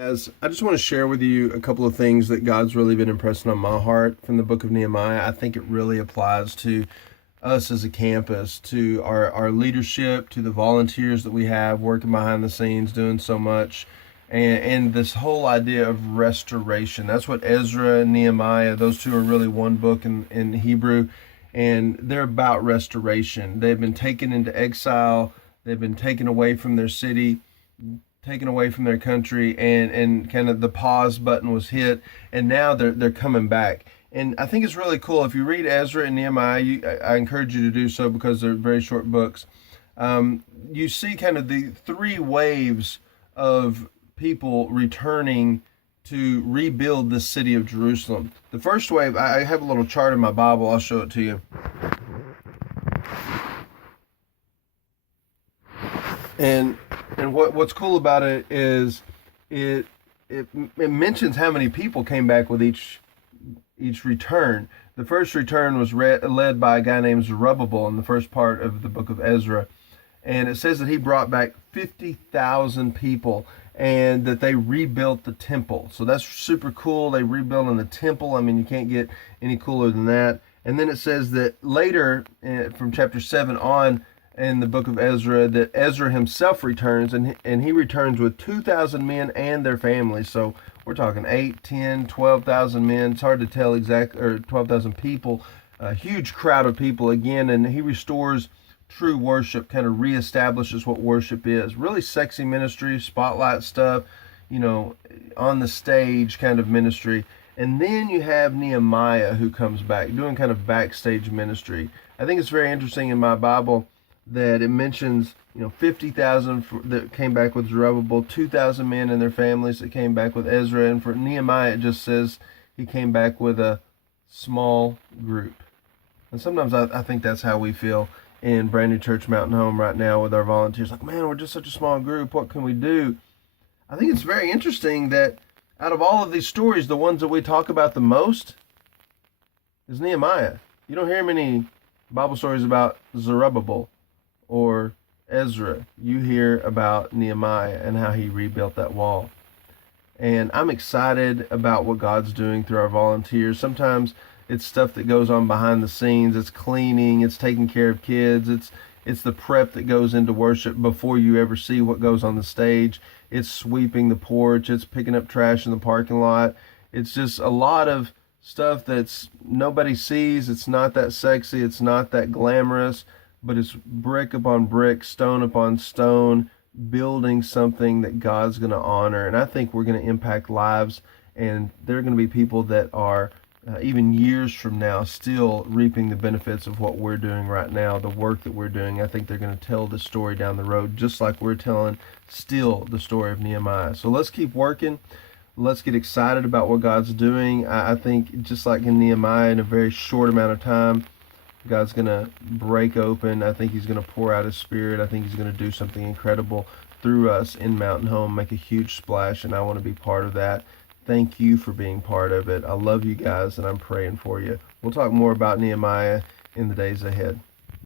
As I just want to share with you a couple of things that God's really been impressing on my heart from the book of Nehemiah. I think it really applies to us as a campus, to our leadership, to the volunteers that we have working behind the scenes, doing so much, and this whole idea of restoration. That's what Ezra and Nehemiah, those two are really one book in Hebrew, and they're about restoration. They've been taken into exile, they've been taken away from their city, taken away from their country, and kind of the pause button was hit, and now they're coming back. And I think it's really cool if you read Ezra and Nehemiah. I encourage you to do so because they're very short books. You see kind of the three waves of people returning to rebuild the city of Jerusalem. The first wave, I have a little chart in my Bible. I'll show it to you. And what's cool about it is it mentions how many people came back with each return. The first return was led by a guy named Zerubbabel in the first part of the book of Ezra, and it says that he brought back 50,000 people and that they rebuilt the temple. So that's super cool. They rebuilt in the temple. I mean, you can't get any cooler than that. And then it says that later, from chapter 7 on, in the book of Ezra, that Ezra himself returns, and he returns with 2,000 men and their families. So we're talking 8, 10, 12,000 men. It's hard to tell exactly, or 12,000 people, a huge crowd of people again, and he restores true worship, kind of reestablishes what worship is. Really sexy ministry, spotlight stuff, on the stage kind of ministry. And then you have Nehemiah who comes back, doing kind of backstage ministry. I think it's very interesting in my Bible that it mentions 50,000 that came back with Zerubbabel, 2,000 men and their families that came back with Ezra, and for Nehemiah it just says he came back with a small group. And sometimes I think that's how we feel in Brand New Church Mountain Home right now with our volunteers. Like, man, we're just such a small group. What can we do? I think it's very interesting that out of all of these stories, the ones that we talk about the most is Nehemiah. You don't hear many Bible stories about Zerubbabel or Ezra. You hear about Nehemiah and how he rebuilt that wall. And I'm excited about what God's doing through our volunteers. Sometimes it's stuff that goes on behind the scenes. It's cleaning, it's taking care of kids, it's the prep that goes into worship before you ever see what goes on the stage. It's sweeping the porch, it's picking up trash in the parking lot. It's just a lot of stuff that's nobody sees. It's not that sexy, it's not that glamorous, but it's brick upon brick, stone upon stone, building something that God's going to honor. And I think we're going to impact lives, and there are going to be people that are even years from now still reaping the benefits of what we're doing right now, the work that we're doing. I think they're going to tell the story down the road, just like we're telling still the story of Nehemiah. So let's keep working. Let's get excited about what God's doing. I think just like in Nehemiah, in a very short amount of time, God's going to break open. I think he's going to pour out his spirit. I think he's going to do something incredible through us in Mountain Home, make a huge splash, and I want to be part of that. Thank you for being part of it. I love you guys, and I'm praying for you. We'll talk more about Nehemiah in the days ahead.